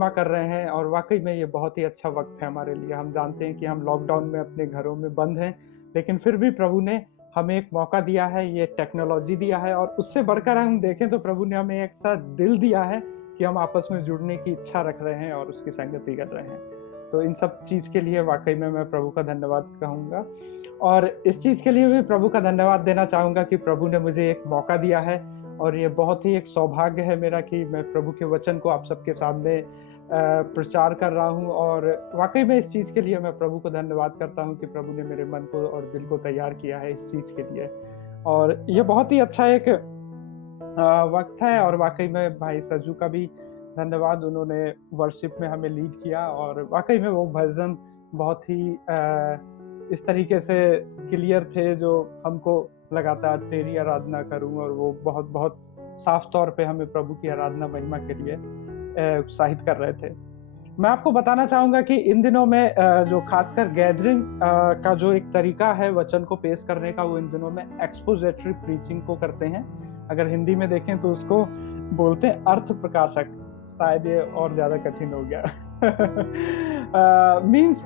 आत्मा कर रहे हैं और वाक़ई में ये बहुत ही अच्छा वक़्त है हमारे लिए। हम जानते हैं कि हम लॉकडाउन में अपने घरों में बंद हैं, लेकिन फिर भी प्रभु ने हमें एक मौका दिया है, ये टेक्नोलॉजी दिया है और उससे बढ़कर हम देखें तो प्रभु ने हमें एक ऐसा दिल दिया है कि हम आपस में जुड़ने की इच्छा रख रहे हैं और उसकी संगति कर रहे हैं। तो इन सब चीज़ के लिए वाक़ई में मैं प्रभु का धन्यवाद कहूँगा और इस चीज़ के लिए भी प्रभु का धन्यवाद देना चाहूँगा कि प्रभु ने मुझे एक मौका दिया है और ये बहुत ही एक सौभाग्य है मेरा कि मैं प्रभु के वचन को आप सबके सामने प्रचार कर रहा हूँ और वाक़ई में इस चीज़ के लिए मैं प्रभु को धन्यवाद करता हूँ कि प्रभु ने मेरे मन को और दिल को तैयार किया है इस चीज़ के लिए। और ये बहुत ही अच्छा एक वक़्त है और वाक़ई में भाई सज्जू का भी धन्यवाद, उन्होंने वर्शिप में हमें लीड किया और वाक़ई में वो भजन बहुत ही इस तरीके से क्लियर थे जो हमको लगातार तेरी आराधना करूँ और वो बहुत-बहुत साफ तौर पे हमें प्रभु की आराधना महिमा के लिए उत्साहित कर रहे थे। मैं आपको बताना चाहूँगा कि इन दिनों में जो खासकर गैदरिंग का जो एक तरीका है वचन को पेश करने का, वो इन दिनों में एक्सपोजिटरी प्रीचिंग को करते हैं। अगर हिंदी में देखें तो उसको बोलते हैं अर्थ प्रकाशक। शायद ये और ज़्यादा कठिन हो गया। मीन्स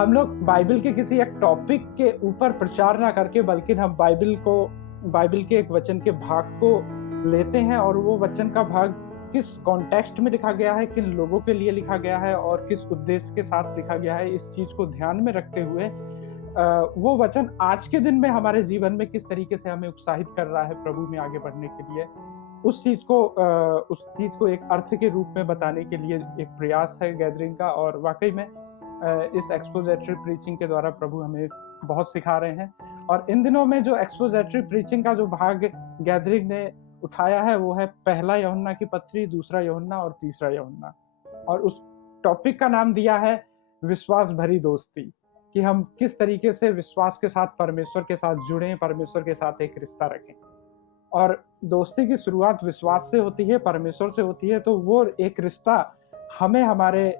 हम लोग बाइबल के किसी एक टॉपिक के ऊपर प्रचार ना करके बल्कि हम बाइबल के एक वचन के भाग को लेते हैं और वो वचन का भाग किस कॉन्टेक्स्ट में लिखा गया है, किन लोगों के लिए लिखा गया है और किस उद्देश्य के साथ लिखा गया है, इस चीज़ को ध्यान में रखते हुए वो वचन आज के दिन में हमारे जीवन में किस तरीके से हमें उत्साहित कर रहा है प्रभु में आगे बढ़ने के लिए, उस चीज़ को एक अर्थ के रूप में बताने के लिए एक प्रयास है गैदरिंग का और वाक़ई में इस एक्सपोजिटरी प्रीचिंग के द्वारा प्रभु हमें बहुत सिखा रहे हैं। और इन दिनों में जो एक्सपोजिटरी प्रीचिंग का जो भाग गैदरिंग ने उठाया है वो है पहला यूहन्ना की पत्री, दूसरा यूहन्ना और तीसरा यूहन्ना। और उस टॉपिक का नाम दिया है विश्वास भरी दोस्ती, कि हम किस तरीके से विश्वास के साथ परमेश्वर के साथ जुड़ें, परमेश्वर के साथ एक रिश्ता रखें। और दोस्ती की शुरुआत विश्वास से होती है, परमेश्वर से होती है, तो वो एक रिश्ता हमें हमारे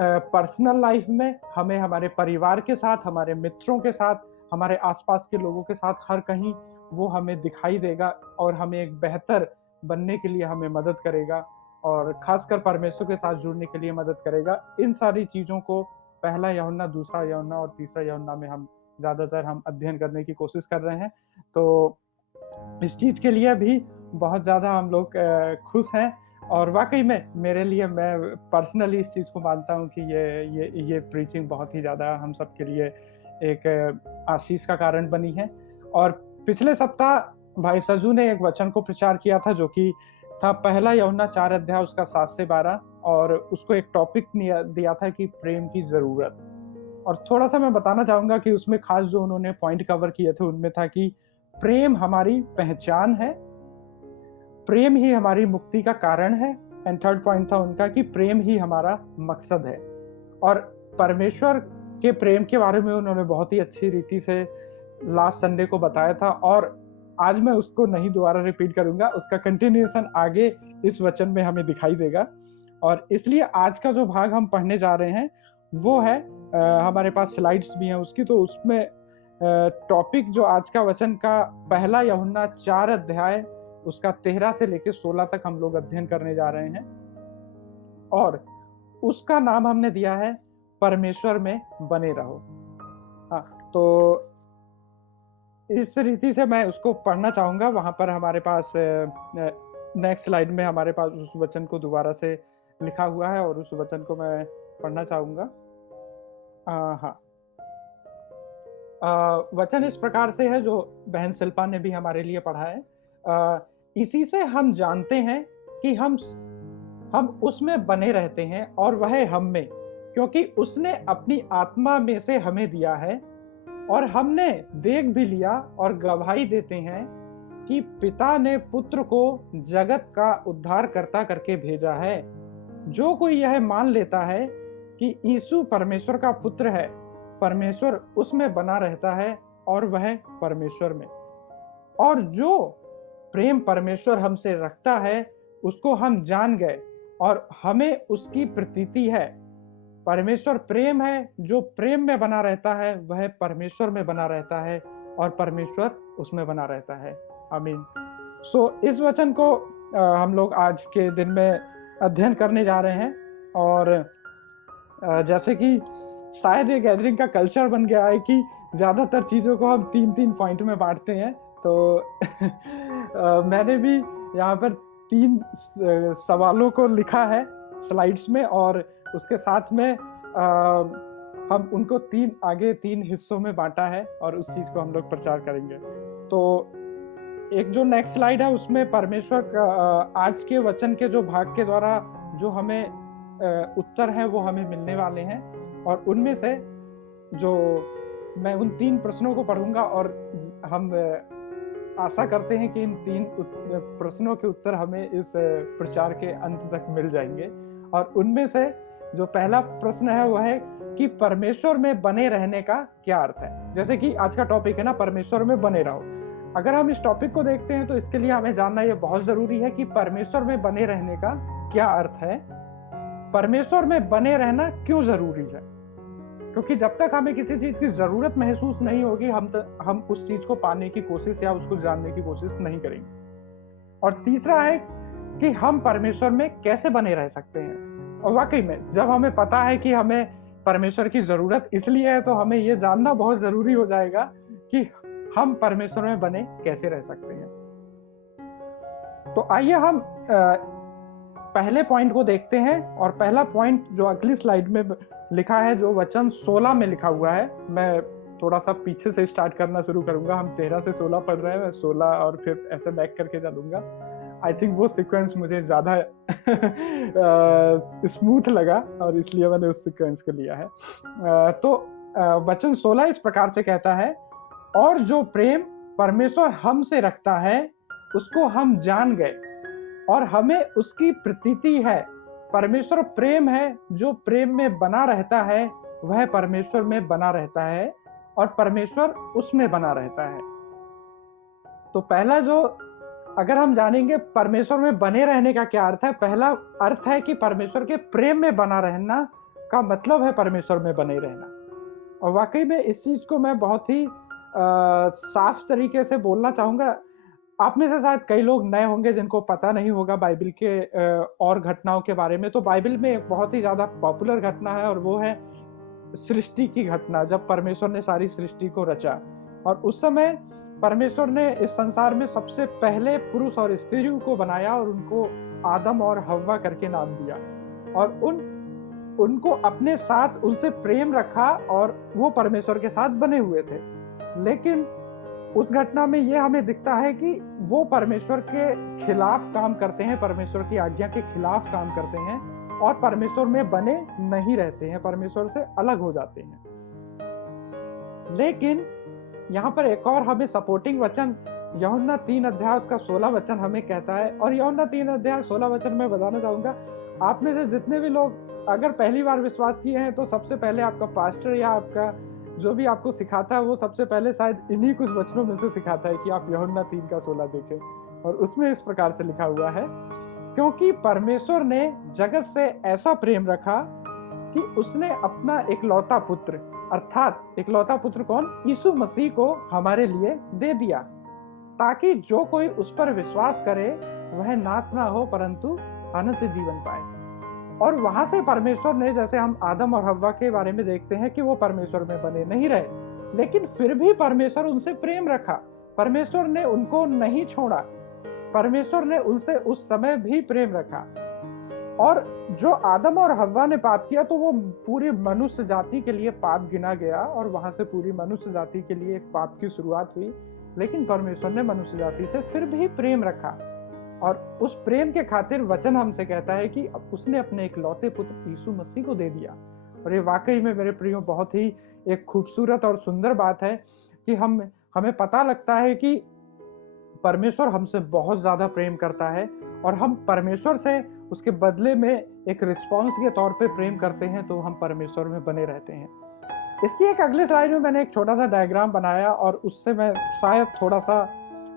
पर्सनल लाइफ में, हमें हमारे परिवार के साथ, हमारे मित्रों के साथ, हमारे आसपास के लोगों के साथ हर कहीं वो हमें दिखाई देगा और हमें एक बेहतर बनने के लिए हमें मदद करेगा और खासकर परमेश्वर के साथ जुड़ने के लिए मदद करेगा। इन सारी चीज़ों को पहला यूहन्ना, दूसरा यूहन्ना और तीसरा यूहन्ना में हम ज़्यादातर अध्ययन करने की कोशिश कर रहे हैं। तो इस चीज़ के लिए भी बहुत ज़्यादा हम लोग खुश हैं और वाक़ई में मेरे लिए मैं पर्सनली इस चीज़ को मानता हूँ कि ये प्रीचिंग बहुत ही ज़्यादा हम सब के लिए एक आशीष का कारण बनी है। और पिछले सप्ताह भाई सज्जू ने एक वचन को प्रचार किया था जो कि था पहला यूहन्ना 4 अध्याय उसका 7 से 12 और उसको एक टॉपिक दिया था कि प्रेम की ज़रूरत। और थोड़ा-सा मैं बताना चाहूँगा कि उसमें खास जो उन्होंने पॉइंट कवर किए थे उनमें था कि प्रेम हमारी पहचान है, प्रेम ही हमारी मुक्ति का कारण है एंड थर्ड पॉइंट था उनका कि प्रेम ही हमारा मकसद है। और परमेश्वर के प्रेम के बारे में उन्होंने बहुत ही अच्छी रीति से लास्ट संडे को बताया था और आज मैं उसको नहीं दोबारा रिपीट करूँगा, उसका कंटिन्यूएशन आगे इस वचन में हमें दिखाई देगा। और इसलिए आज का जो भाग हम पढ़ने जा रहे हैं वो है हमारे पास स्लाइड्स भी हैं उसकी, तो उसमें टॉपिक जो आज का वचन का पहला यूहन्ना 4 अध्याय उसका 13 से लेके 16 तक हम लोग अध्ययन करने जा रहे हैं और उसका नाम हमने दिया है परमेश्वर में बने रहो। हाँ, तो इस रीति से मैं उसको पढ़ना चाहूँगा। वहाँ पर हमारे पास नेक्स्ट स्लाइड में हमारे पास उस वचन को दोबारा से लिखा हुआ है और उस वचन को मैं पढ़ना चाहूँगा। हाँ। वचन इस प्रकार से है जो बहन शिल्पा ने भी हमारे लिए पढ़ा है। इसी से हम जानते हैं कि हम उसमें बने रहते हैं और वह हम में, क्योंकि उसने अपनी आत्मा में से हमें दिया है। और हमने देख भी लिया और गवाही देते हैं कि पिता ने पुत्र को जगत का उद्धारकर्ता करके भेजा है। जो कोई यह मान लेता है कि यीशु परमेश्वर का पुत्र है, परमेश्वर उसमें बना रहता है और वह परमेश्वर में। और जो प्रेम परमेश्वर हमसे रखता है उसको हम जान गए और हमें उसकी प्रतीति है। परमेश्वर प्रेम है, जो प्रेम में बना रहता है वह परमेश्वर में बना रहता है और परमेश्वर उसमें बना रहता है। आमीन। इस वचन को हम लोग आज के दिन में अध्ययन करने जा रहे हैं और जैसे कि शायद ये गैदरिंग का कल्चर बन गया है कि ज़्यादातर चीज़ों को हम 3-3 पॉइंट में बाँटते हैं। तो मैंने भी यहाँ पर 3 सवालों को लिखा है स्लाइड्स में, और उसके साथ में हम उनको 3 हिस्सों में बाँटा है और उस चीज़ को हम लोग प्रचार करेंगे। तो एक जो नेक्स्ट स्लाइड है उसमें परमेश्वर का आज के वचन के जो भाग के द्वारा जो हमें उत्तर हैं वो हमें मिलने वाले हैं, और उनमें से जो मैं उन 3 प्रश्नों को पढ़ूंगा और हम आशा करते हैं कि इन 3 प्रश्नों के उत्तर हमें इस प्रचार के अंत तक मिल जाएंगे। और उनमें से जो पहला प्रश्न है वह है कि परमेश्वर में बने रहने का क्या अर्थ है। जैसे कि आज का टॉपिक है ना, परमेश्वर में बने रहो। अगर हम इस टॉपिक को देखते हैं तो इसके लिए हमें जानना ये बहुत जरूरी है कि परमेश्वर में बने रहने का क्या अर्थ है, परमेश्वर में बने रहना क्यों जरूरी है। क्योंकि जब तक हमें किसी चीज की जरूरत महसूस नहीं होगी हम उस चीज को पाने की कोशिश या उसको जानने की कोशिश नहीं करेंगे। और तीसरा है कि हम परमेश्वर में कैसे बने रह सकते हैं। और वाकई में जब हमें पता है कि हमें परमेश्वर की जरूरत इसलिए है तो हमें यह जानना बहुत जरूरी हो जाएगा कि हम परमेश्वर में बने कैसे रह सकते हैं। तो आइए हम पहले पॉइंट को देखते हैं। और पहला पॉइंट जो अगली स्लाइड में लिखा है, जो वचन 16 में लिखा हुआ है, मैं थोड़ा सा पीछे से स्टार्ट करना शुरू करूंगा। हम 13 से 16 पढ़ रहे हैं, मैं 16 और फिर ऐसे बैक करके चलूंगा। आई थिंक वो सीक्वेंस मुझे ज्यादा स्मूथ लगा और इसलिए मैंने उस सीक्वेंस को लिया है। तो वचन 16 इस प्रकार से कहता है, और जो प्रेम परमेश्वर हमसे रखता है उसको हम जान गए और हमें उसकी प्रतीति है। परमेश्वर प्रेम है, जो प्रेम में बना रहता है वह परमेश्वर में बना रहता है और परमेश्वर उसमें बना रहता है। तो पहला जो अगर हम जानेंगे परमेश्वर में बने रहने का क्या अर्थ है, पहला अर्थ है कि परमेश्वर के प्रेम में बना रहना का मतलब है परमेश्वर में बने रहना। और वाकई में इस चीज को मैं बहुत ही साफ तरीके से बोलना चाहूंगा। आप में से शायद कई लोग नए होंगे जिनको पता नहीं होगा बाइबल के और घटनाओं के बारे में। तो बाइबल में एक बहुत ही ज्यादा पॉपुलर घटना है और वो है सृष्टि की घटना, जब परमेश्वर ने सारी सृष्टि को रचा। और उस समय परमेश्वर ने इस संसार में सबसे पहले पुरुष और स्त्री को बनाया और उनको आदम और हव्वा करके नाम दिया और उनको अपने साथ उनसे प्रेम रखा और वो परमेश्वर के साथ बने हुए थे। लेकिन उस घटना में ये हमें दिखता है कि वो परमेश्वर के खिलाफ काम करते हैं, परमेश्वर की आज्ञा के खिलाफ काम करते हैं और परमेश्वर में बने नहीं रहते हैं, परमेश्वर से अलग हो जाते हैं। लेकिन यहाँ पर एक और हमें सपोर्टिंग वचन यूहन्ना 3 अध्याय उसका 16 वचन हमें कहता है। और यूहन्ना 3 अध्याय 16 वचन मैं बताना चाहूंगा, आप में से जितने भी लोग अगर पहली बार विश्वास किए हैं तो सबसे पहले आपका पास्टर या आपका जो भी आपको सिखाता है वो सबसे पहले शायद इन्हीं कुछ वचनों में से सिखाता है कि आप यूहन्ना 3 का 16 देखें। और उसमें इस प्रकार से लिखा हुआ है, क्योंकि परमेश्वर ने जगत से ऐसा प्रेम रखा कि उसने अपना इकलौता पुत्र, अर्थात इकलौता पुत्र कौन, यीशु मसीह को हमारे लिए दे दिया, ताकि जो कोई उस पर विश्वास करे वह नाश ना हो परंतु अनंत जीवन पाए। और वहां से परमेश्वर ने, जैसे हम आदम और हव्वा के बारे में देखते हैं कि वो परमेश्वर में बने नहीं रहे, लेकिन फिर भी परमेश्वर उनसे प्रेम रखा, परमेश्वर ने उनको नहीं छोड़ा, परमेश्वर ने उनसे उस समय भी प्रेम रखा। और जो आदम और हव्वा ने पाप किया तो वो पूरी मनुष्य जाति के लिए पाप गिना गया और वहां से पूरी मनुष्य जाति के लिए एक पाप की शुरुआत हुई। लेकिन परमेश्वर ने मनुष्य जाति से फिर भी प्रेम रखा और उस प्रेम के खातिर वचन हमसे कहता है कि उसने अपने इकलौते पुत्र यीशु मसीह को दे दिया। और ये वाकई में मेरे प्रियो बहुत ही एक खूबसूरत और सुंदर बात है कि हमें पता लगता है कि परमेश्वर हमसे बहुत ज्यादा प्रेम करता है और हम परमेश्वर से उसके बदले में एक रिस्पॉन्स के तौर पे प्रेम करते हैं, तो हम परमेश्वर में बने रहते हैं। इसकी एक अगले स्लाइड में मैंने एक छोटा सा डायग्राम बनाया और उससे मैं शायद थोड़ा सा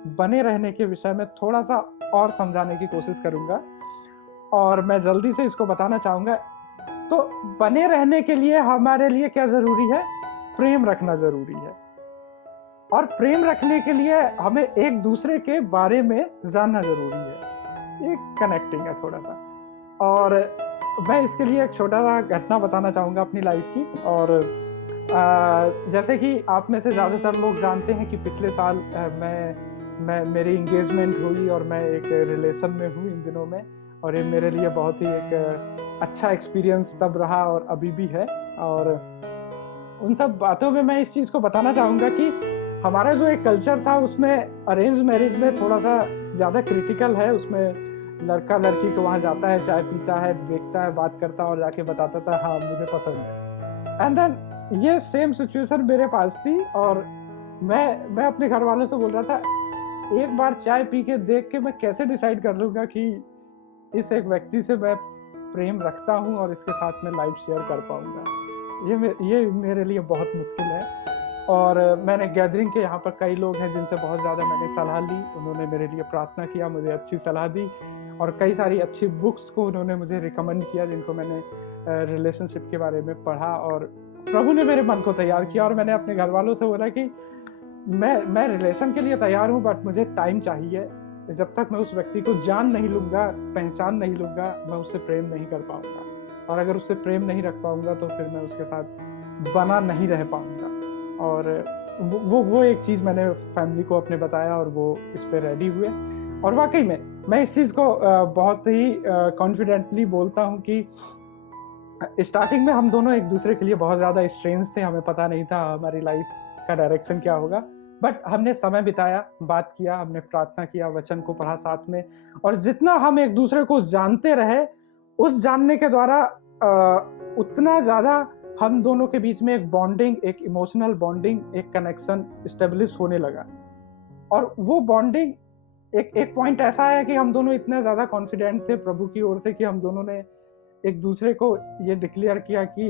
बने रहने के विषय में थोड़ा सा और समझाने की कोशिश करूंगा और मैं जल्दी से इसको बताना चाहूंगा। तो बने रहने के लिए हमारे लिए क्या जरूरी है, प्रेम रखना जरूरी है। और प्रेम रखने के लिए हमें एक दूसरे के बारे में जानना जरूरी है। ये कनेक्टिंग है थोड़ा सा। और मैं इसके लिए एक छोटा-सा घटना बताना चाहूँगा अपनी लाइफ़ की। और जैसे कि आप में से ज़्यादातर लोग जानते हैं कि पिछले साल मैं मेरी एंगेजमेंट हुई और मैं एक रिलेशन में हूँ इन दिनों में। और ये मेरे लिए बहुत ही एक अच्छा एक्सपीरियंस तब रहा और अभी भी है। और उन सब बातों में मैं इस चीज़ को बताना चाहूँगा कि हमारा जो एक कल्चर था उसमें अरेंज मैरिज में थोड़ा-सा ज़्यादा क्रिटिकल है। उसमें लड़का-लड़की को वहाँ जाता है, चाय पीता है, देखता है, बात करता है और जाके बताता था हाँ, मुझे पसंद है। एंड देन ये सेम सिचुएशन मेरे पास थी। और मैं अपने घरवालों से बोल रहा था, एक बार चाय पी के देख के मैं कैसे डिसाइड कर लूँगा कि इस एक व्यक्ति से मैं प्रेम रखता हूँ और इसके साथ मैं लाइफ़ शेयर कर पाऊँगा। ये मेरे लिए बहुत मुश्किल है। और मैंने गैदरिंग के यहाँ पर कई लोग हैं जिनसे बहुत ज़्यादा मैंने सलाह ली। उन्होंने मेरे लिए प्रार्थना किया, मुझे अच्छी सलाह दी और कई सारी अच्छी बुक्स को उन्होंने मुझे रिकमेंड किया जिनको मैंने रिलेशनशिप के बारे में पढ़ा। और प्रभु ने मेरे मन को तैयार किया। और मैंने अपने घरवालों से बोला कि मैं रिलेशन के लिए तैयार हूँ, बट मुझे टाइम चाहिए। जब तक मैं उस व्यक्ति को जान नहीं लूँगा, पहचान नहीं लूँगा, मैं उससे प्रेम नहीं कर पाऊँगा। और अगर उससे प्रेम नहीं रख पाऊँगा तो फिर मैं उसके साथ बना नहीं रह पाऊँगा। और वो एक चीज़ मैंने फैमिली को अपने बताया और वो इस पे रेडी हुए। और वाक़ई में मैं इस चीज़ को बहुत ही कॉन्फिडेंटली बोलता हूँ कि स्टार्टिंग में हम दोनों एक-दूसरे के लिए बहुत ज़्यादा स्ट्रेंज थे। हमें पता नहीं था हमारी लाइफ़ का डायरेक्शन क्या होगा। बट हमने समय बिताया, बात किया, हमने प्रार्थना किया, वचन को पढ़ा साथ में। और जितना हम एक-दूसरे को जानते रहे, उस जानने के द्वारा उतना ज़्यादा हम दोनों के बीच में एक बॉन्डिंग, एक इमोशनल बॉन्डिंग, एक कनेक्शन एस्टेब्लिश होने लगा। और वो बॉन्डिंग एक एक पॉइंट ऐसा आया कि हम दोनों इतने ज़्यादा कॉन्फिडेंट थे प्रभु की ओर से कि हम दोनों ने एक दूसरे को ये डिक्लेयर किया कि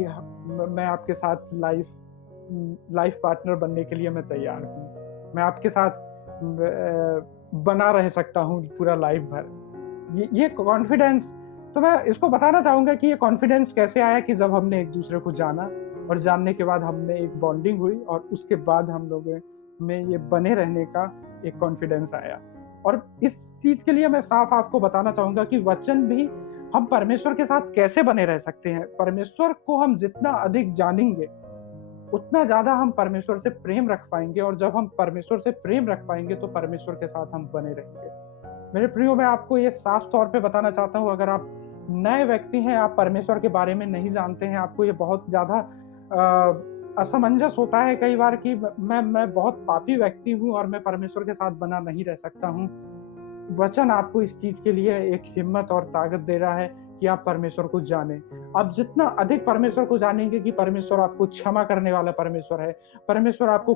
मैं आपके साथ लाइफ पार्टनर बनने के लिए मैं तैयार हूँ। मैं आपके साथ बना रह सकता हूँ पूरा लाइफ भर। ये कॉन्फिडेंस, तो मैं इसको बताना चाहूँगा कि ये कॉन्फिडेंस कैसे आया कि जब हमने एक दूसरे को जाना और जानने के बाद हमने एक बॉन्डिंग हुई और उसके बाद हम लोगों में ये बने रहने का एक कॉन्फिडेंस आया। और इस चीज़ के लिए मैं साफ आपको बताना चाहूँगा कि वचन भी हम परमेश्वर के साथ कैसे बने रह सकते हैं। परमेश्वर को हम जितना अधिक जानेंगे, उतना ज़्यादा हम परमेश्वर से प्रेम रख पाएँगे। और जब हम परमेश्वर से प्रेम रख पाएँगे, तो परमेश्वर के साथ हम बने रहेंगे। मेरे प्रियो, मैं आपको ये साफ तौर पे बताना चाहता हूँ, अगर आप नए व्यक्ति हैं, आप परमेश्वर के बारे में नहीं जानते हैं, आपको ये बहुत ज़्यादा असमंजस होता है कई बार कि मैं बहुत पापी व्यक्ति हूँ और मैं परमेश्वर के साथ बना नहीं रह सकता हूँ। वचन आपको इस चीज़ के लिए एक हिम्मत और ताकत दे रहा है कि आप परमेश्वर को जानें। आप जितना अधिक परमेश्वर को जानेंगे कि परमेश्वर आपको क्षमा करने वाला परमेश्वर है। परमेश्वर आपको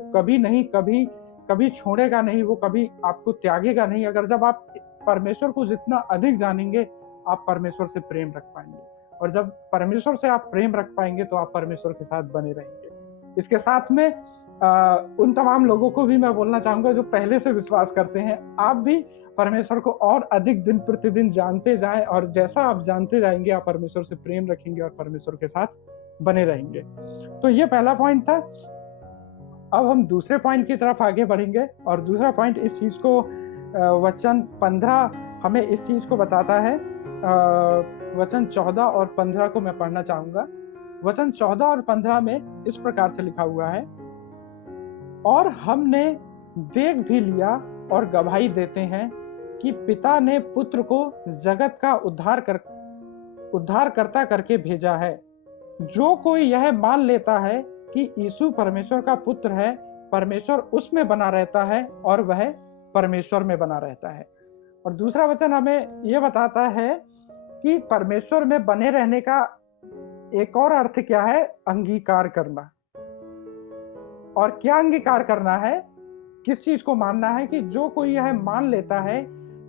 कभी छोड़ेगा नहीं, वो कभी आपको त्यागेगा नहीं। अगर जब आप परमेश्वर को जितना अधिक जानेंगे, आप परमेश्वर से प्रेम रख पाएँगे। और जब परमेश्वर से आप प्रेम रख पाएँगे, तो आप परमेश्वर के साथ बने रहेंगे। इसके साथ में उन तमाम लोगों को भी मैं बोलना चाहूँगा जो पहले से विश्वास करते हैं, आप भी परमेश्वर को और अधिक दिन प्रतिदिन जानते जाएँ। और जैसा आप जानते जाएँगे, आप परमेश्वर से प्रेम रखेंगे और परमेश्वर के साथ बने रहेंगे। तो ये पहला पॉइंट था। अब हम दूसरे पॉइंट की तरफ आगे बढ़ेंगे। और दूसरा पॉइंट इस चीज़ को वचन 15 हमें इस चीज़ को बताता है। वचन 14 और 15 को मैं पढ़ना चाहूँगा। वचन 14 और 15 में इस प्रकार से लिखा हुआ है, और हमने देख भी लिया और गवाही देते हैं कि पिता ने पुत्र को जगत का उद्धारकर्ता करके भेजा है। जो कोई यह मान लेता है कि यीशु परमेश्वर का पुत्र है, परमेश्वर उसमें बना रहता है और वह परमेश्वर में बना रहता है। और दूसरा वचन हमें यह बताता है कि परमेश्वर में बने रहने का एक और अर्थ क्या है? अंगीकार करना। और क्या अंगीकार करना है? किस चीज को मानना है? कि जो कोई यह मान लेता है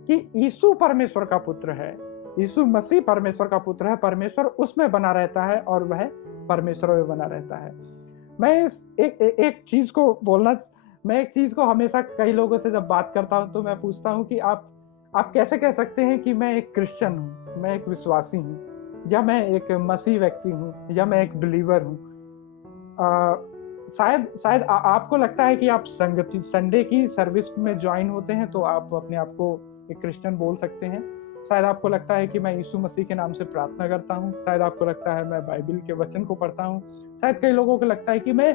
कि यीशु परमेश्वर का पुत्र है, यीशु मसीह परमेश्वर का पुत्र है, परमेश्वर उसमें बना रहता है और वह परमेश्वर में बना रहता है। मैं एक चीज को मैं एक चीज को हमेशा कई लोगों से जब बात करता हूं तो मैं पूछता हूं कि आप कैसे कह सकते हैं कि मैं एक क्रिश्चियन हूं, मैं एक विश्वासी हूं, या मैं एक मसीह व्यक्ति हूं, या मैं एक बिलीवर हूं। शायद आपको लगता है कि आप संडे की सर्विस में ज्वाइन होते हैं तो आप अपने आप को एक क्रिश्चियन बोल सकते हैं। शायद आपको लगता है कि मैं यीशु मसीह के नाम से प्रार्थना करता हूँ, शायद आपको लगता है मैं बाइबिल के वचन को पढ़ता हूँ, शायद कई लोगों को लगता है कि मैं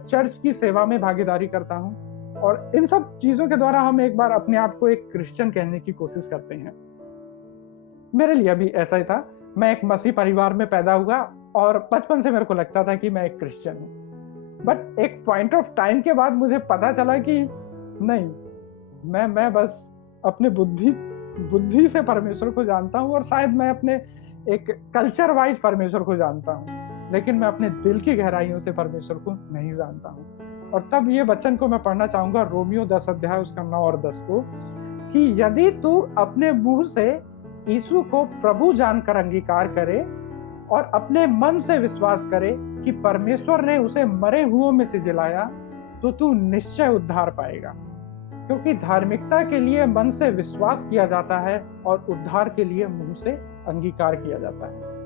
चर्च की सेवा में भागीदारी करता हूँ। और इन सब चीजों के द्वारा हम एक बार अपने आप को एक क्रिश्चियन कहने की कोशिश करते हैं। मेरे लिए भी ऐसा ही था। मैं एक मसीह परिवार में पैदा हुआ और बचपन से मेरे को लगता था कि मैं एक क्रिश्चियन हूँ। बट एक पॉइंट ऑफ टाइम के बाद मुझे पता चला कि नहीं, मैं बस अपने बुद्धि से परमेश्वर को जानता हूँ, और शायद मैं अपने एक कल्चर वाइज परमेश्वर को जानता हूँ, लेकिन मैं अपने दिल की गहराइयों से परमेश्वर को नहीं जानता हूँ। और तब ये वचन को मैं पढ़ना चाहूंगा, रोमियो 10 अध्याय उसका 9 और 10 को, कि यदि तू अपने मुंह से यीशु को प्रभु जानकर अंगीकार करे और अपने मन से विश्वास करे कि परमेश्वर ने उसे मरे हुओं में से जिलाया, तो तू निश्चय उद्धार पाएगा। क्योंकि धार्मिकता के लिए मन से विश्वास किया जाता है और उद्धार के लिए मुंह से अंगीकार किया जाता है।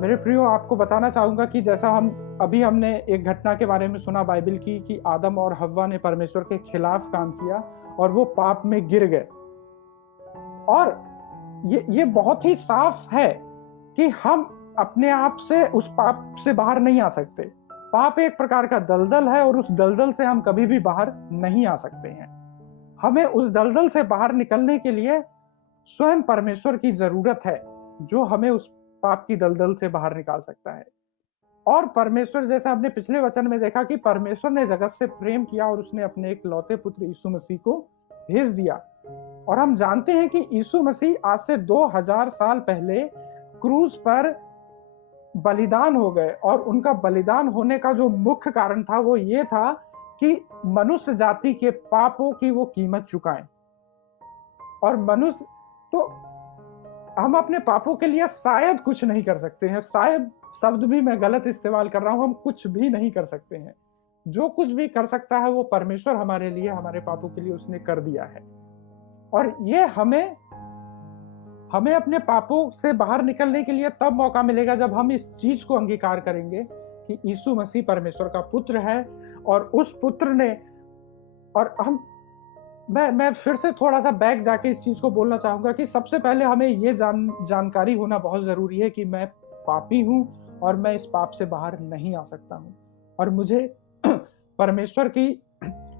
मेरे प्रियो, आपको बताना चाहूंगा कि जैसा हमने एक घटना के बारे में सुना बाइबल की, कि आदम और हव्वा ने परमेश्वर के खिलाफ काम किया और वो पाप में गिर गए। और ये बहुत ही साफ है कि हम अपने आप से उस पाप से बाहर नहीं आ सकते। पाप एक प्रकार का दलदल है और उस दलदल से हम कभी भी बाहर नहीं आ सकते हैं। हमें उस दलदल से बाहर निकलने के लिए स्वयं परमेश्वर की जरूरत है, जो हमें उस पाप की दलदल से बाहर निकाल सकता है। और परमेश्वर, जैसे हमने पिछले वचन में देखा कि परमेश्वर ने जगत से प्रेम किया और उसने अपने एक लौते पुत्र यीशु मसीह को भेज दिया। और हम जानते हैं कि यीशु मसीह आज से 2000 साल पहले क्रूज पर बलिदान हो गए, और उनका बलिदान होने का जो मुख्य कारण था वो ये था कि मनुष्य जाति के पापों की वो कीमत चुकाएं। और मनुष्य तो हम अपने पापों के लिए शायद कुछ नहीं कर सकते हैं, शायद शब्द भी मैं गलत इस्तेमाल कर रहा हूं, हम कुछ भी नहीं कर सकते हैं। जो कुछ भी कर सकता है वो परमेश्वर हमारे लिए, हमारे पापों के लिए उसने कर दिया है। और ये हमें अपने पापों से बाहर निकलने के लिए तब मौका मिलेगा जब हम इस चीज को अंगीकार करेंगे कि यीशु मसीह परमेश्वर का पुत्र है, और उस पुत्र ने, और मैं फिर से थोड़ा सा बैक जाके इस चीज को बोलना चाहूंगा कि सबसे पहले हमें ये जानकारी होना बहुत जरूरी है कि मैं पापी हूं और मैं इस पाप से बाहर नहीं आ सकता हूं, और मुझे परमेश्वर की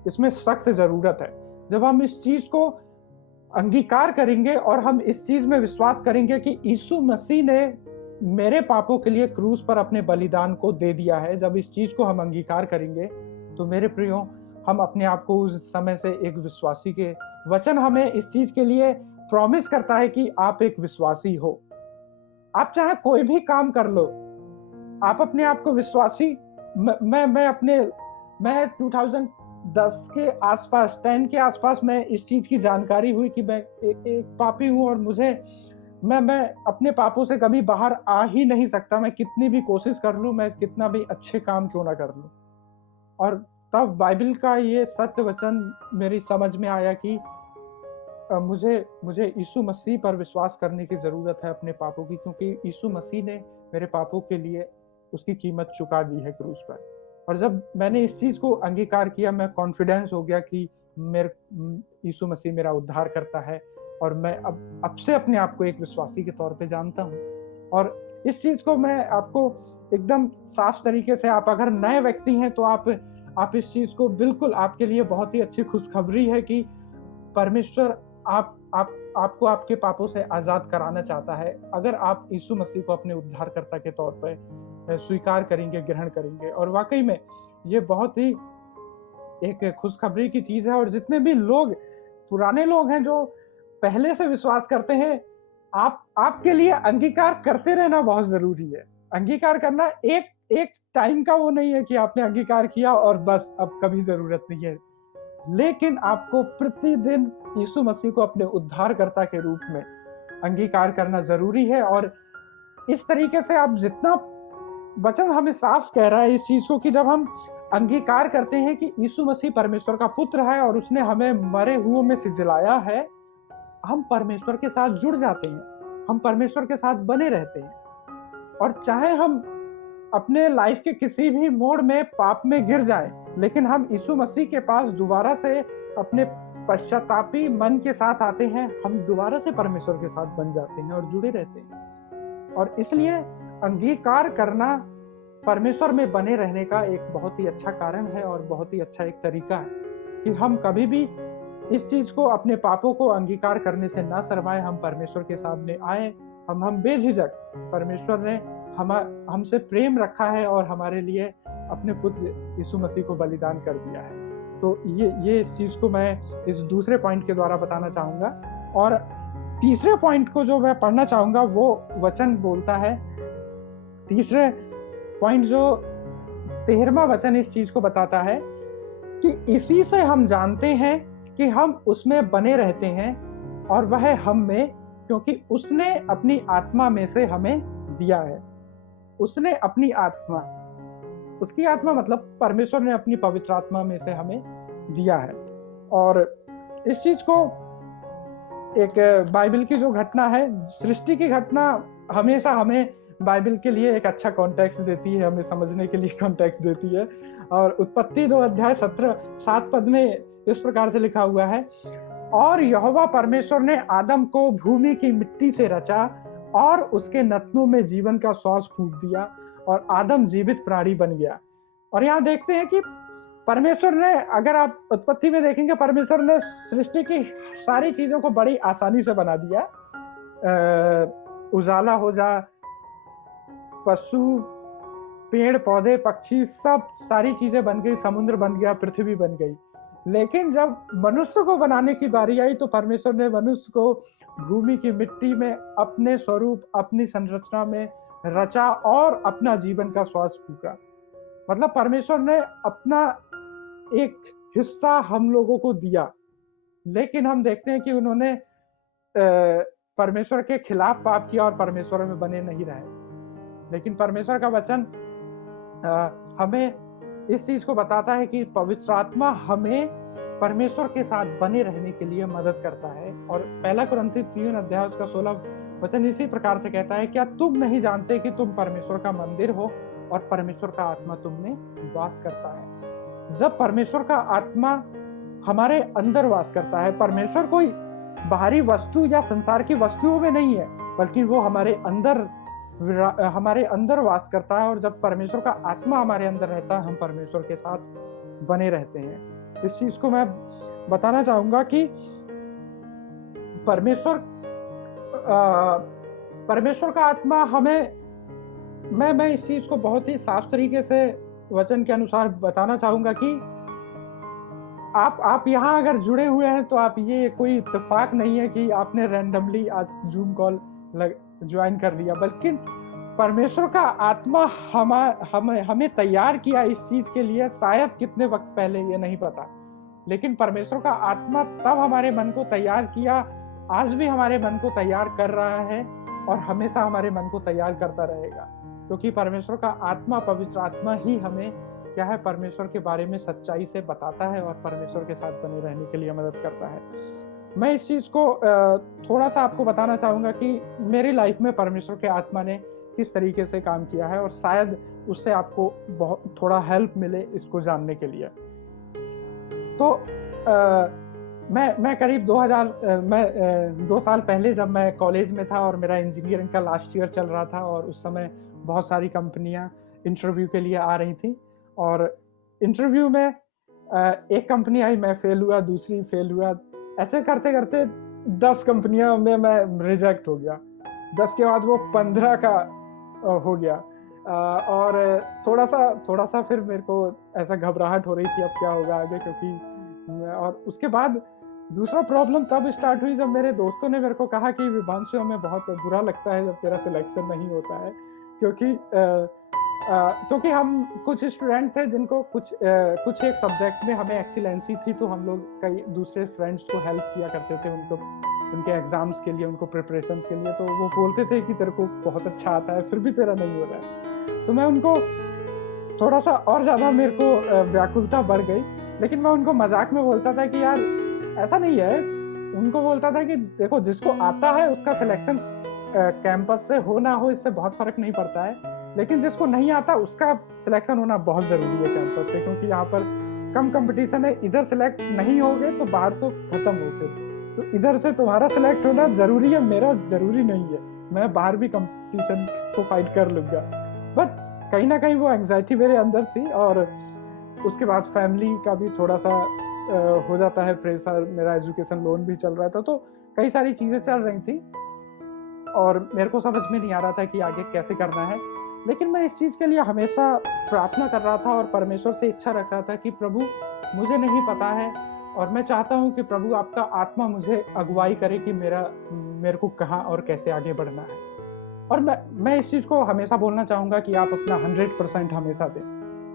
इसमें सख्त जरूरत है। जब हम इस चीज को अंगीकार करेंगे और हम इस चीज में विश्वास करेंगे कि यीशु मसीह ने मेरे पापों के लिए क्रूस पर अपने बलिदान को दे दिया है, जब इस चीज को हम अंगीकार करेंगे, तो मेरे प्रियो, हम अपने आप को उस समय से एक विश्वासी के, वचन हमें इस चीज के लिए प्रॉमिस करता है कि आप एक विश्वासी हो। आप चाहे कोई भी काम कर लो, आप अपने आप को विश्वासी, मैं 2010 के आसपास, 10 के आसपास मैं इस चीज की जानकारी हुई कि मैं एक पापी हूं, और मैं अपने पापों से कभी बाहर आ ही नहीं सकता। मैं कितनी भी कोशिश कर लूं, मैं कितना भी अच्छे काम क्यों ना कर लूं। और तब बाइबल का ये सत्य वचन मेरी समझ में आया कि मुझे यीशु मसीह पर विश्वास करने की जरूरत है अपने पापों की, क्योंकि यीशु मसीह ने मेरे पापों के लिए उसकी कीमत चुका दी है क्रूस पर। और जब मैंने इस चीज को अंगीकार किया, मैं कॉन्फिडेंस हो गया कि यीशु मसीह मेरा उद्धार करता है, और मैं अब से अपने आप को एक विश्वासी के तौर पे जानता हूँ। और इस चीज को मैं आपको एकदम साफ तरीके से, आप अगर नए व्यक्ति हैं तो आप इस चीज को, बिल्कुल आपके लिए बहुत ही अच्छी खुशखबरी है कि परमेश्वर आपको आपके पापों से आजाद कराना चाहता है, अगर आप यीशु मसीह को अपने उद्धारकर्ता के तौर पर स्वीकार करेंगे, ग्रहण करेंगे। और वाकई में ये बहुत ही एक खुशखबरी की चीज है। और जितने भी लोग, पुराने लोग हैं जो पहले से विश्वास करते हैं, आपके लिए अंगीकार करते रहना बहुत जरूरी है। अंगीकार करना एक टाइम का वो नहीं है कि आपने अंगीकार किया और बस अब कभी जरूरत नहीं है, लेकिन आपको प्रतिदिन यीशु मसीह को अपने उद्धारकर्ता के रूप में अंगीकार करना जरूरी है। और इस तरीके से आप जितना, वचन हमें साफ कह रहा है इस चीज को, कि जब हम अंगीकार करते हैं कि यीशु मसीह परमेश्वर का पुत्र है और उसने हमें मरे हुओं में से जिलाया है, हम परमेश्वर के साथ जुड़ जाते हैं, हम परमेश्वर के साथ बने रहते हैं। और चाहे हम अपने लाइफ के किसी भी मोड़ में पाप में गिर जाएं, लेकिन हम यीशु मसीह के पास दोबारा से अपने पश्चातापी मन के साथ आते हैं, हम दोबारा से परमेश्वर के साथ बन जाते हैं और जुड़े रहते हैं। और इसलिए अंगीकार करना परमेश्वर में बने रहने का एक बहुत ही अच्छा कारण है और बहुत ही अच्छा एक तरीका है कि हम कभी भी इस चीज को, अपने पापों को अंगीकार करने से ना शर्माए। हम परमेश्वर के सामने आए, हम बेझिझक, परमेश्वर ने हमसे प्रेम रखा है और हमारे लिए अपने पुत्र यीशु मसीह को बलिदान कर दिया है। तो ये इस चीज को मैं इस दूसरे पॉइंट के द्वारा बताना चाहूंगा। और तीसरे पॉइंट को जो मैं पढ़ना चाहूंगा वो वचन बोलता है, तीसरे पॉइंट जो 13वां वचन इस चीज को बताता है कि इसी से हम जानते हैं कि हम उसमें बने रहते हैं और वह हम में, क्योंकि उसने अपनी आत्मा में से हमें दिया है। उसने अपनी आत्मा, उसकी आत्मा मतलब परमेश्वर ने अपनी पवित्र आत्मा में से हमें दिया है। और इस चीज को एक बाइबल की जो घटना है, सृष्टि की घटना हमेशा हमें बाइबल के लिए एक अच्छा कॉन्टेक्स्ट देती है, हमें समझने के लिए कॉन्टेक्स्ट देती है। और उत्पत्ति 2 अध्याय 7 पद में इस प्रकार से लिखा हुआ है, और यहोवा परमेश्वर ने आदम को भूमि की मिट्टी से रचा और उसके नथनों में जीवन का श्वास फूंक दिया और आदम जीवित प्राणी बन गया। और यहाँ देखते हैं कि परमेश्वर ने, अगर आप उत्पत्ति में देखेंगे, परमेश्वर ने सृष्टि की सारी चीजों को बड़ी आसानी से बना दिया। उजाला हो जा, पशु, पेड़ पौधे, पक्षी, सब सारी चीजें बन गई, समुद्र बन गया, पृथ्वी बन गई। लेकिन जब मनुष्य को बनाने की बारी आई तो परमेश्वर ने मनुष्य को भूमि की मिट्टी में अपने स्वरूप, अपनी संरचना में रचा और अपना जीवन का श्वास फूंका। मतलब परमेश्वर ने अपना एक हिस्सा हम लोगों को दिया, लेकिन हम देखते हैं कि उन्होंने परमेश्वर के खिलाफ पाप किया और परमेश्वर में बने नहीं रहे। लेकिन परमेश्वर का वचन हमें इस चीज को बताता है कि पवित्र आत्मा हमें परमेश्वर के साथ बने रहने के लिए मदद करता है। और 1 कुरिन्थी 3 अध्याय उसका 16 वचन इसी प्रकार से कहता है, क्या तुम नहीं जानते कि तुम परमेश्वर का मंदिर हो और परमेश्वर का आत्मा तुम में वास करता है। जब परमेश्वर का आत्मा हमारे अंदर वास करता है, परमेश्वर कोई बाहरी वस्तु या संसार की वस्तुओं में नहीं है, बल्कि वो हमारे अंदर वास करता है। और जब परमेश्वर का आत्मा हमारे अंदर रहता है, हम परमेश्वर के साथ बने रहते हैं। इस चीज को मैं बताना चाहूंगा कि परमेश्वर का आत्मा हमें, मैं इस चीज को बहुत ही साफ तरीके से वचन के अनुसार बताना चाहूंगा कि आप यहाँ अगर जुड़े हुए हैं तो आप, ये कोई इत्तेफाक नहीं है कि आपने रैंडमली आज जूम कॉल ज्वाइन कर लिया, बल्कि परमेश्वर का आत्मा हमें तैयार किया इस चीज के लिए। शायद कितने वक्त पहले, ये नहीं पता, लेकिन परमेश्वर का आत्मा तब हमारे मन को तैयार किया, आज भी हमारे मन को तैयार कर रहा है और हमेशा हमारे मन को तैयार करता रहेगा, क्योंकि परमेश्वर का आत्मा, पवित्र आत्मा ही हमें क्या है, परमेश्वर के बारे में सच्चाई से बताता है और परमेश्वर के साथ बने रहने के लिए मदद करता है। मैं इस चीज को थोड़ा सा आपको बताना चाहूंगा कि मेरी लाइफ में परमेश्वर के आत्मा ने किस तरीके से काम किया है, और शायद उससे आपको बहुत थोड़ा हेल्प मिले इसको जानने के लिए। तो मैं करीब 2 साल पहले, जब मैं कॉलेज में था और मेरा इंजीनियरिंग का लास्ट ईयर चल रहा था, और उस समय बहुत सारी कंपनियां इंटरव्यू के लिए आ रही थी, और इंटरव्यू में एक कंपनी आई, मैं फेल हुआ, दूसरी फेल हुआ, ऐसे करते करते 10 कंपनियां में मैं रिजेक्ट हो गया। 10 के बाद वो 15 का हो गया। और थोड़ा सा फिर मेरे को ऐसा घबराहट हो रही थी, अब क्या होगा आगे, क्योंकि और उसके बाद दूसरा प्रॉब्लम तब स्टार्ट हुई जब मेरे दोस्तों ने मेरे को कहा कि विभांशु, हमें बहुत बुरा लगता है जब तेरा सिलेक्शन नहीं होता है, क्योंकि हम कुछ स्टूडेंट थे जिनको कुछ एक सब्जेक्ट में हमें एक्सीलेंसी थी, तो हम लोग कई दूसरे फ्रेंड्स को हेल्प किया करते थे, उनके एग्जाम्स के लिए, उनको प्रिपरेशन के लिए। तो वो बोलते थे कि तेरे को बहुत अच्छा आता है, फिर भी तेरा नहीं हो रहा है। तो मैं उनको थोड़ा सा और ज़्यादा, मेरे को व्याकुलता बढ़ गई, लेकिन मैं उनको मजाक में बोलता था कि यार ऐसा नहीं है। उनको बोलता था कि देखो, जिसको आता है उसका सिलेक्शन कैंपस से हो ना हो, इससे बहुत फर्क नहीं पड़ता है, लेकिन जिसको नहीं आता उसका सिलेक्शन होना बहुत ज़रूरी है कैंपस से, क्योंकि यहाँ पर कम कंपटीशन है, इधर सेलेक्ट नहीं हो गए तो बाहर तो खत्म हो फिर। तो इधर से तुम्हारा सेलेक्ट होना जरूरी है, मेरा जरूरी नहीं है, मैं बाहर भी कंपटीशन को फाइट कर लूंगा। बट कहीं ना कहीं वो एंग्जाइटी मेरे अंदर थी। और उसके बाद फैमिली का भी थोड़ा सा हो जाता है प्रेशर, मेरा एजुकेशन लोन भी चल रहा था, तो कई सारी चीजें चल रही थी और मेरे को समझ में नहीं आ रहा था कि आगे कैसे करना है। लेकिन मैं इस चीज के लिए हमेशा प्रार्थना कर रहा था और परमेश्वर से इच्छा रख रहा था कि प्रभु मुझे नहीं पता है और मैं चाहता हूँ कि प्रभु आपका आत्मा मुझे अगुवाई करे कि मेरे को कहाँ और कैसे आगे बढ़ना है। और मैं इस चीज को हमेशा बोलना चाहूंगा कि आप अपना 100% हमेशा दें।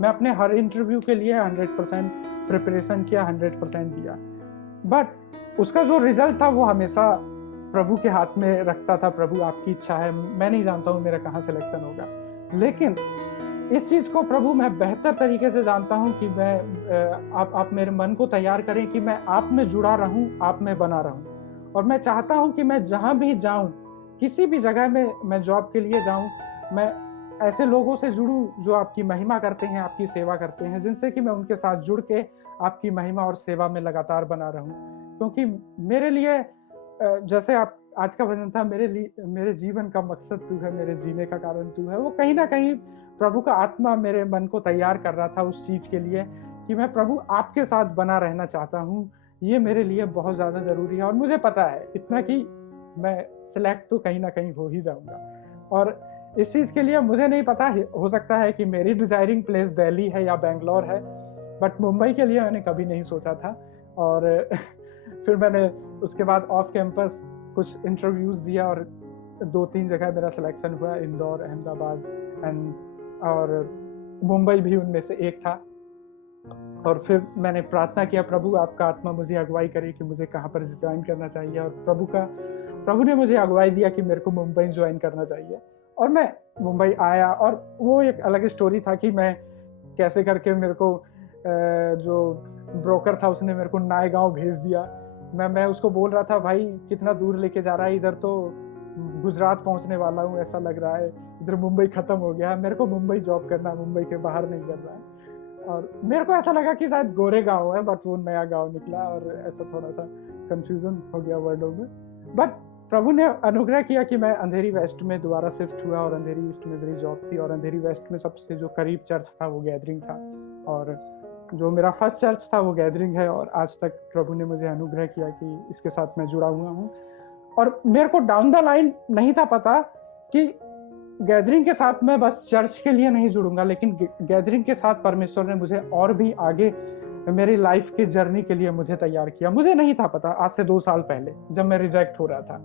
मैं अपने हर इंटरव्यू के लिए 100% प्रिपरेशन किया, 100% दिया, बट उसका जो रिजल्ट था वो हमेशा प्रभु के हाथ में रखता था। प्रभु आपकी इच्छा है, मैं नहीं जानता हूँ मेरा कहाँ सिलेक्शन होगा, लेकिन इस चीज को प्रभु मैं बेहतर तरीके से जानता हूँ कि मैं आप मेरे मन को तैयार करें कि मैं आप में जुड़ा रहूं, आप में बना रहूं। और मैं चाहता हूँ कि मैं जहां भी जाऊं, किसी भी जगह में मैं जॉब के लिए जाऊं, मैं ऐसे लोगों से जुड़ूं जो आपकी महिमा करते हैं, आपकी सेवा करते हैं, जिनसे कि मैं उनके साथ जुड़ के आपकी महिमा और सेवा में लगातार बना रहूं। क्योंकि मेरे लिए जैसे आप आज का वचन था, मेरे जीवन का मकसद तू है, मेरे जीने का कारण तू है, वो कहीं ना कहीं प्रभु का आत्मा मेरे मन को तैयार कर रहा था उस चीज के लिए कि मैं प्रभु आपके साथ बना रहना चाहता हूँ। ये मेरे लिए बहुत ज्यादा जरूरी है और मुझे पता है इतना कि मैं सिलेक्ट तो कहीं ना कहीं हो ही जाऊंगा। और इस चीज के लिए मुझे नहीं पता, हो सकता है कि मेरी डिजायरिंग प्लेस दिल्ली है या बेंगलोर है, बट मुंबई के लिए मैंने कभी नहीं सोचा था। और फिर मैंने उसके बाद ऑफ कैंपस कुछ इंटरव्यूज दिया और 2-3 जगह मेरा सिलेक्शन हुआ, इंदौर, अहमदाबाद और मुंबई भी उनमें से एक था। और फिर मैंने प्रार्थना किया, प्रभु आपका आत्मा मुझे अगुवाई करे कि मुझे कहाँ पर ज्वाइन करना चाहिए। और प्रभु ने मुझे अगुवाई दिया कि मेरे को मुंबई ज्वाइन करना चाहिए। और मैं मुंबई आया और वो एक अलग स्टोरी था कि मैं कैसे करके मेरे को जो ब्रोकर था उसने मेरे को नायगांव भेज दिया। मैं उसको बोल रहा था, भाई कितना दूर लेके जा रहा है, इधर तो गुजरात पहुंचने वाला हूँ ऐसा लग रहा है, इधर मुंबई खत्म हो गया, मेरे को मुंबई जॉब करना, मुंबई के बाहर नहीं करना है। और मेरे को ऐसा लगा कि शायद गोरे गांव है, बट वो नया गांव निकला और ऐसा थोड़ा सा कंफ्यूजन हो गया वर्डों में। बट प्रभु ने अनुग्रह किया कि मैं अंधेरी वेस्ट में दोबारा शिफ्ट हुआ और अंधेरी ईस्ट में मेरी जॉब थी। और अंधेरी वेस्ट में सबसे जो करीब चर्च था वो गैदरिंग था और जो मेरा फर्स्ट चर्च था वो गैदरिंग है। और आज तक प्रभु ने मुझे अनुग्रह किया कि इसके साथ मैं जुड़ा हुआ हूँ। और मेरे को डाउन द लाइन नहीं था पता कि गैदरिंग के साथ मैं बस चर्च के लिए नहीं जुड़ूंगा, लेकिन गैदरिंग के साथ परमेश्वर ने मुझे और भी आगे मेरी लाइफ की जर्नी के लिए मुझे तैयार किया। मुझे नहीं था पता आज से 2 साल पहले जब मैं रिजेक्ट हो रहा था,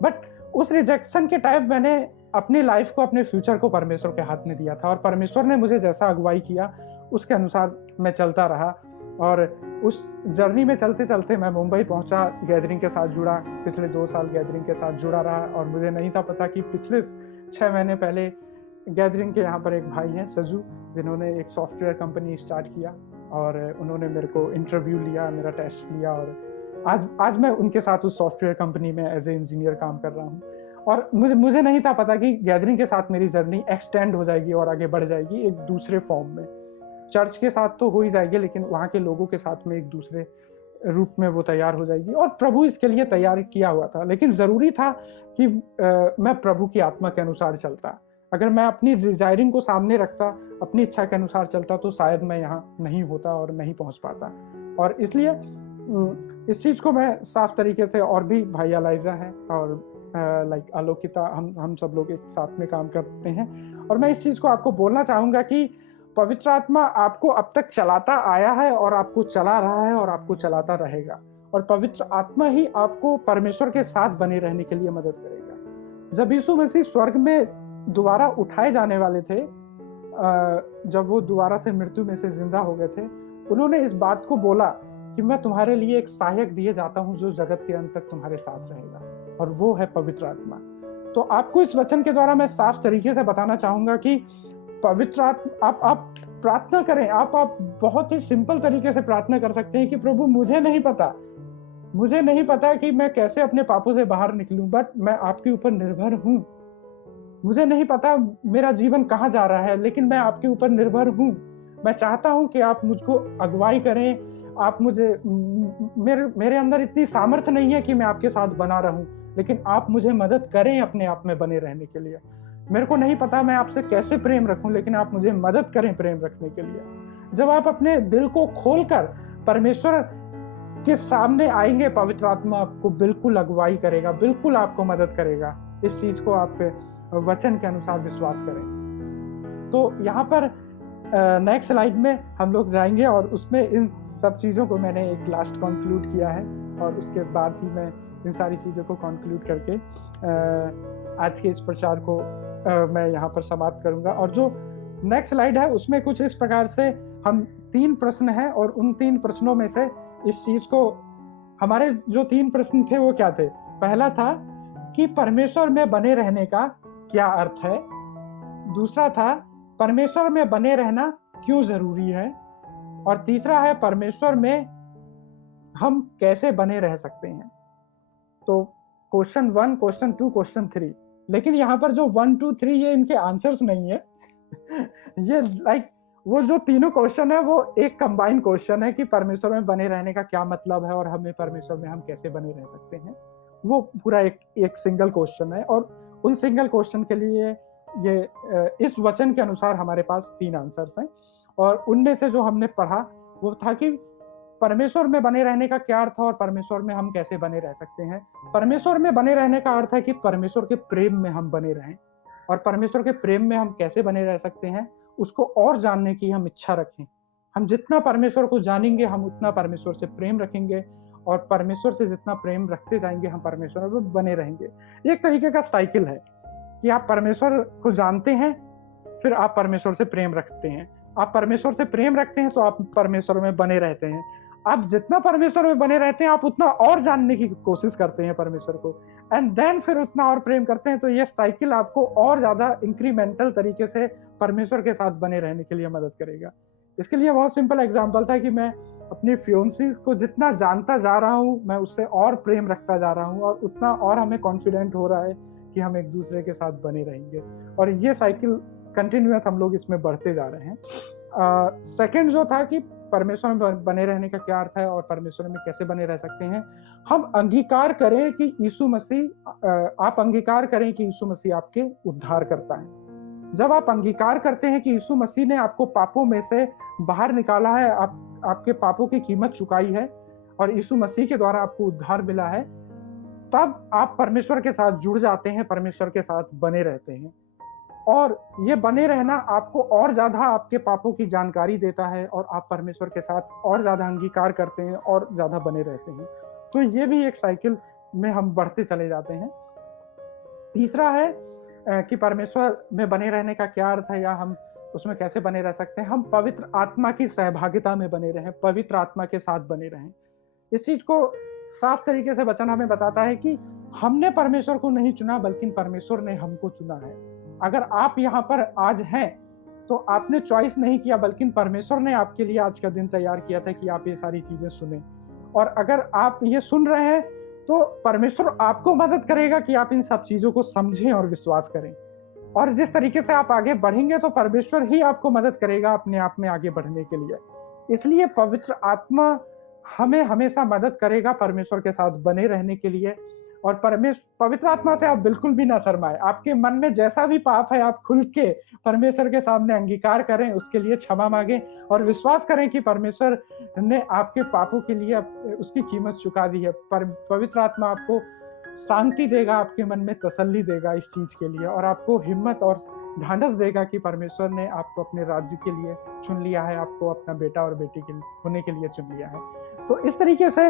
बट उस रिजेक्शन के टाइम मैंने अपनी लाइफ को, अपने फ्यूचर को परमेश्वर के हाथ में दिया था और परमेश्वर ने मुझे जैसा अगुवाई किया उसके अनुसार मैं चलता रहा। और उस जर्नी में चलते चलते मैं मुंबई पहुंचा, गैदरिंग के साथ जुड़ा, पिछले 2 साल गैदरिंग के साथ जुड़ा रहा। और मुझे नहीं था पता कि पिछले 6 महीने पहले गैदरिंग के यहाँ पर एक भाई हैं सजू, जिन्होंने एक सॉफ्टवेयर कंपनी स्टार्ट किया और उन्होंने मेरे को इंटरव्यू लिया, मेरा टेस्ट लिया और आज मैं उनके साथ उस सॉफ्टवेयर कंपनी में एज ए इंजीनियर काम कर रहा हूँ। और मुझे नहीं था पता कि गैदरिंग के साथ मेरी जर्नी एक्सटेंड हो जाएगी और आगे बढ़ जाएगी एक दूसरे फॉर्म में। चर्च के साथ तो हो ही जाएगी, लेकिन वहाँ के लोगों के साथ में एक दूसरे रूप में वो तैयार हो जाएगी। और प्रभु इसके लिए तैयार किया हुआ था, लेकिन जरूरी था कि मैं प्रभु की आत्मा के अनुसार चलता। अगर मैं अपनी डिजायरिंग को सामने रखता, अपनी इच्छा के अनुसार चलता, तो शायद मैं यहाँ नहीं होता और नहीं पहुंच पाता। और इसलिए इस चीज को मैं साफ तरीके से, और भी भाई अलाइजा है और लाइक आलोकिता, हम सब लोग एक साथ में काम करते हैं। और मैं इस चीज को आपको बोलना चाहूंगा कि पवित्र आत्मा आपको अब तक चलाता आया है और आपको चला रहा है और आपको चलाता रहेगा। और पवित्र आत्मा ही आपको परमेश्वर के साथ बने रहने के लिए मदद करेगा। जब यीशु मसीह स्वर्ग में दोबारा उठाए जाने वाले थे, जब वो दोबारा से मृत्यु में से जिंदा हो गए थे, उन्होंने इस बात को बोला कि मैं तुम्हारे लिए एक सहायक दिए जाता हूँ जो जगत के अंत तक तुम्हारे साथ रहेगा, और वो है पवित्र आत्मा। तो आपको इस वचन के द्वारा मैं साफ तरीके से बताना चाहूंगा कि पवित्र आत्मा, आप प्रार्थना करें। आप बहुत ही सिंपल तरीके से प्रार्थना कर सकते हैं कि प्रभु मुझे नहीं पता कि मैं कैसे अपने पापों से बाहर निकलूं, बट मैं आपके ऊपर निर्भर हूं। मुझे नहीं पता मेरा जीवन कहाँ जा रहा है, लेकिन मैं आपके ऊपर निर्भर हूं। मैं चाहता हूँ कि आप मुझको अगुवाई करें, आप मुझे मेरे अंदर इतनी सामर्थ्य नहीं है कि मैं आपके साथ बना रहूँ, लेकिन आप मुझे मदद करें अपने आप में बने रहने के लिए। मेरे को नहीं पता मैं आपसे कैसे प्रेम रखूँ, लेकिन आप मुझे मदद करें प्रेम रखने के लिए। जब आप अपने दिल को खोलकर परमेश्वर के सामने आएँगे, पवित्र आत्मा आपको बिल्कुल अगुवाई करेगा, बिल्कुल आपको मदद करेगा। इस चीज़ को आप वचन के अनुसार विश्वास करें। तो यहाँ पर नेक्स्ट स्लाइड में हम लोग जाएँगे और उसमें इन सब चीज़ों को मैंने एक लास्ट कंक्लूड किया है और उसके बाद ही मैं इन सारी चीज़ों को कंक्लूड करके आज के इस प्रचार को मैं यहाँ पर समाप्त करूँगा। और जो नेक्स्ट स्लाइड है उसमें कुछ इस प्रकार से हम 3 प्रश्न हैं और उन 3 प्रश्नों में से इस चीज़ को, हमारे जो 3 प्रश्न थे वो क्या थे? पहला था कि परमेश्वर में बने रहने का क्या अर्थ है? दूसरा था परमेश्वर में बने रहना क्यों ज़रूरी है? और तीसरा है परमेश्वर में हम कैसे बने रह सकते हैं? तो क्वेश्चन 1, क्वेश्चन 2, क्वेश्चन 3, लेकिन यहाँ पर जो 1, 2, 3 ये इनके आंसर्स नहीं है। ये वो जो तीनों क्वेश्चन है वो एक कंबाइंड क्वेश्चन है कि परमेश्वर में बने रहने का क्या मतलब है और हमें परमेश्वर में हम कैसे बने रह सकते हैं। वो पूरा एक सिंगल क्वेश्चन है और उन सिंगल क्वेश्चन के लिए ये इस वचन के अनुसार हमारे पास 3 आंसर्स हैं। और उनमें से जो हमने पढ़ा वो था कि परमेश्वर में बने रहने का क्या अर्थ है और परमेश्वर में हम कैसे बने रह सकते हैं। परमेश्वर में बने रहने का अर्थ है कि परमेश्वर के प्रेम में हम बने रहें, और परमेश्वर के प्रेम में हम कैसे बने रह सकते हैं, उसको और जानने की हम इच्छा रखें। हम जितना परमेश्वर को जानेंगे हम उतना परमेश्वर से प्रेम रखेंगे, और परमेश्वर से जितना प्रेम रखते जाएंगे हम परमेश्वर में बने रहेंगे। ये एक तरीके का साइकिल है कि आप परमेश्वर को जानते हैं, फिर आप परमेश्वर से प्रेम रखते हैं, आप परमेश्वर से प्रेम रखते हैं तो आप परमेश्वर में बने रहते हैं। आप जितना परमेश्वर में बने रहते हैं आप उतना और जानने की कोशिश करते हैं परमेश्वर को, एंड देन फिर उतना और प्रेम करते हैं। तो ये साइकिल आपको और ज्यादा इंक्रीमेंटल तरीके से परमेश्वर के साथ बने रहने के लिए मदद करेगा। इसके लिए बहुत सिंपल एग्जांपल था कि मैं अपनी फियोन्सी को जितना जानता जा रहा हूँ मैं उससे और प्रेम रखता जा रहा हूँ, और उतना और हमें कॉन्फिडेंट हो रहा है कि हम एक दूसरे के साथ बने रहेंगे, और ये साइकिल कंटिन्यूअस हम लोग इसमें बढ़ते जा रहे हैं। सेकंड जो था कि परमेश्वर में बने रहने का क्या अर्थ है और परमेश्वर में कैसे बने रह सकते हैं, हम अंगीकार करें कि यीशु मसीह आप अंगीकार करें कि यीशु मसीह आपके उद्धार करता है। जब आप अंगीकार करते हैं कि यीशु मसीह ने आपको पापों में से बाहर निकाला है, आपके पापों की कीमत चुकाई है और यीशु मसीह के द्वारा आपको उद्धार मिला है, तब आप परमेश्वर के साथ जुड़ जाते हैं, परमेश्वर के साथ बने रहते हैं। और ये बने रहना आपको और ज्यादा आपके पापों की जानकारी देता है और आप परमेश्वर के साथ और ज्यादा अंगीकार करते हैं और ज्यादा बने रहते हैं। तो ये भी एक साइकिल में हम बढ़ते चले जाते हैं। तीसरा है कि परमेश्वर में बने रहने का क्या अर्थ है या हम उसमें कैसे बने रह सकते हैं। हम पवित्र आत्मा की सहभागिता में बने रहें, पवित्र आत्मा के साथ बने रहें। इस चीज को साफ तरीके से वचन हमें बताता है कि हमने परमेश्वर को नहीं चुना बल्कि परमेश्वर ने हमको चुना है। अगर आप यहाँ पर आज हैं तो आपने चॉइस नहीं किया बल्कि परमेश्वर ने आपके लिए आज का दिन तैयार किया था कि आप ये सारी चीजें सुने। और अगर आप ये सुन रहे हैं तो परमेश्वर आपको मदद करेगा कि आप इन सब चीजों को समझें और विश्वास करें। और जिस तरीके से आप आगे बढ़ेंगे तो परमेश्वर ही आपको मदद करेगा अपने आप में आगे बढ़ने के लिए। इसलिए पवित्र आत्मा हमें हमेशा मदद करेगा परमेश्वर के साथ बने रहने के लिए। और पवित्र आत्मा से आप बिल्कुल भी ना शर्माए। आपके मन में जैसा भी पाप है आप खुल के परमेश्वर के सामने अंगीकार करें, उसके लिए क्षमा मांगें और विश्वास करें कि परमेश्वर ने आपके पापों के लिए उसकी कीमत चुका दी है। पवित्र आत्मा आपको शांति देगा, आपके मन में तसल्ली देगा इस चीज के लिए, और आपको हिम्मत और ढांढस देगा कि परमेश्वर ने आपको अपने राज्य के लिए चुन लिया है, आपको अपना बेटा और बेटी के होने के लिए चुन लिया है। तो इस तरीके से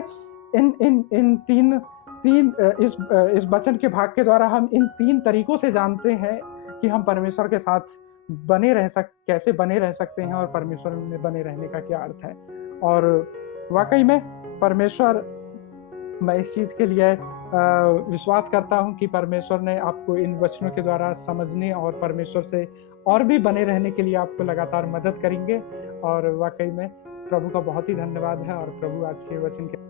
इन तीन इस वचन के भाग के द्वारा हम इन 3 तरीकों से जानते हैं कि हम परमेश्वर के साथ कैसे बने रह सकते हैं और परमेश्वर में बने रहने का क्या अर्थ है। और वाकई में परमेश्वर, मैं इस चीज के लिए विश्वास करता हूं कि परमेश्वर ने आपको इन वचनों के द्वारा समझने और परमेश्वर से और भी बने रहने के लिए आपको लगातार मदद करेंगे। और वाकई में प्रभु का बहुत ही धन्यवाद है। और प्रभु आज के वचन के